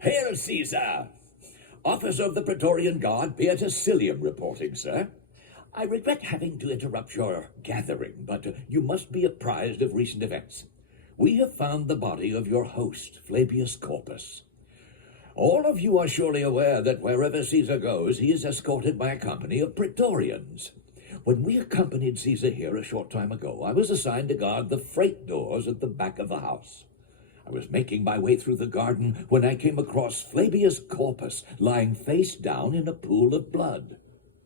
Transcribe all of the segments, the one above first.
Hail, Caesar! Officer of the Praetorian Guard, Beatus Cilium reporting, sir. I regret having to interrupt your gathering, but you must be apprised of recent events. We have found the body of your host, Flavius Corpus. All of you are surely aware that wherever Caesar goes, he is escorted by a company of Praetorians. When we accompanied Caesar here a short time ago, I was assigned to guard the freight doors at the back of the house. I was making my way through the garden when I came across Flavius Corpus lying face down in a pool of blood.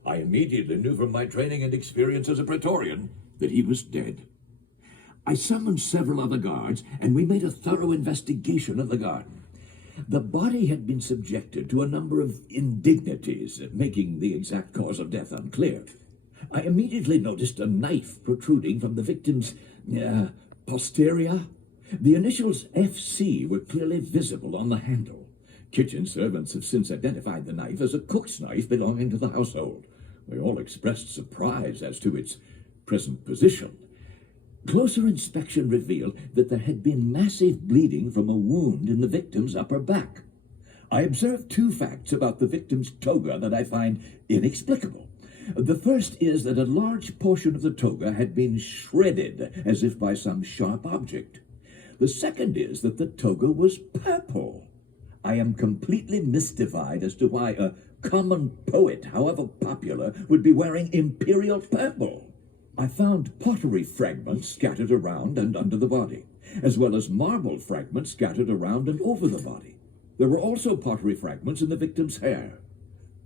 I immediately knew from my training and experience as a Praetorian that he was dead. I summoned several other guards, and we made a thorough investigation of the garden. The body had been subjected to a number of indignities, making the exact cause of death unclear. I immediately noticed a knife protruding from the victim's posterior. The initials FC were clearly visible on the handle. Kitchen servants have since identified the knife as a cook's knife belonging to the household. They all expressed surprise as to its present position. Closer inspection revealed that there had been massive bleeding from a wound in the victim's upper back. I observed two facts about the victim's toga that I find inexplicable. The first is that a large portion of the toga had been shredded as if by some sharp object. The second is that the toga was purple. I am completely mystified as to why a common poet, however popular, would be wearing imperial purple. I found pottery fragments scattered around and under the body, as well as marble fragments scattered around and over the body. There were also pottery fragments in the victim's hair.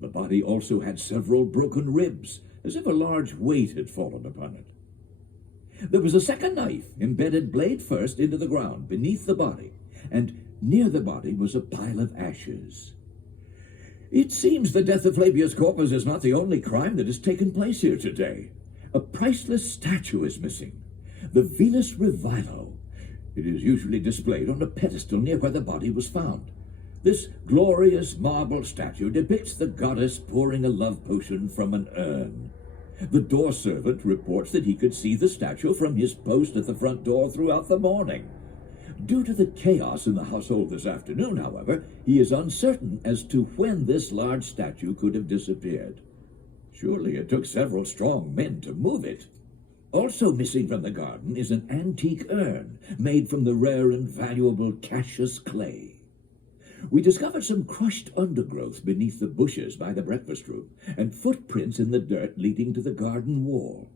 The body also had several broken ribs, as if a large weight had fallen upon it. There was a second knife, embedded blade first into the ground, beneath the body, and near the body was a pile of ashes. It seems the death of Flavius Corpus is not the only crime that has taken place here today. A priceless statue is missing, the Venus Revilo. It is usually displayed on a pedestal near where the body was found. This glorious marble statue depicts the goddess pouring a love potion from an urn. The door servant reports that he could see the statue from his post at the front door throughout the morning. Due to the chaos in the household this afternoon, however, he is uncertain as to when this large statue could have disappeared. Surely it took several strong men to move it. Also missing from the garden is an antique urn made from the rare and valuable Cassius clay. We discovered some crushed undergrowth beneath the bushes by the breakfast room, and footprints in the dirt leading to the garden wall.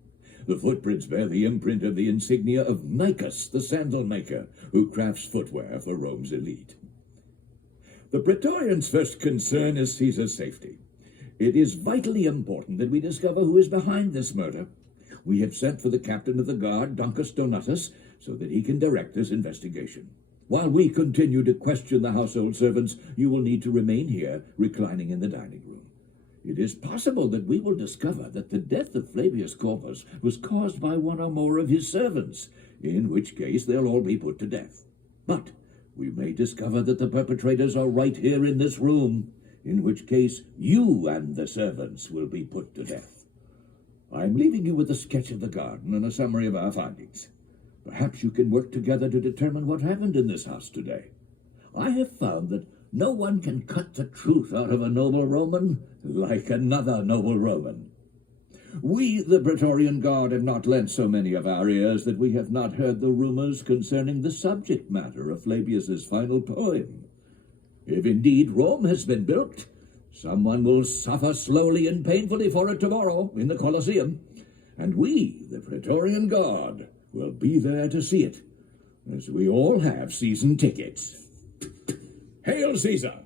The footprints bear the imprint of the insignia of Nicus, the sandal maker, who crafts footwear for Rome's elite. The Praetorians' first concern is Caesar's safety. It is vitally important that we discover who is behind this murder. We have sent for the captain of the guard, Duncus Donatus, so that he can direct this investigation. While we continue to question the household servants, you will need to remain here, reclining in the dining room. It is possible that we will discover that the death of Flavius Corpus was caused by one or more of his servants, in which case they'll all be put to death. But we may discover that the perpetrators are right here in this room, in which case you and the servants will be put to death. I'm leaving you with a sketch of the garden and a summary of our findings. Perhaps you can work together to determine what happened in this house today. I have found that no one can cut the truth out of a noble Roman like another noble Roman. We, the Praetorian Guard, have not lent so many of our ears that we have not heard the rumors concerning the subject matter of Flavius's final poem. If indeed Rome has been built, someone will suffer slowly and painfully for it tomorrow in the Colosseum, and we, the Praetorian Guard, will be there to see it, as we all have season tickets. Hail Caesar!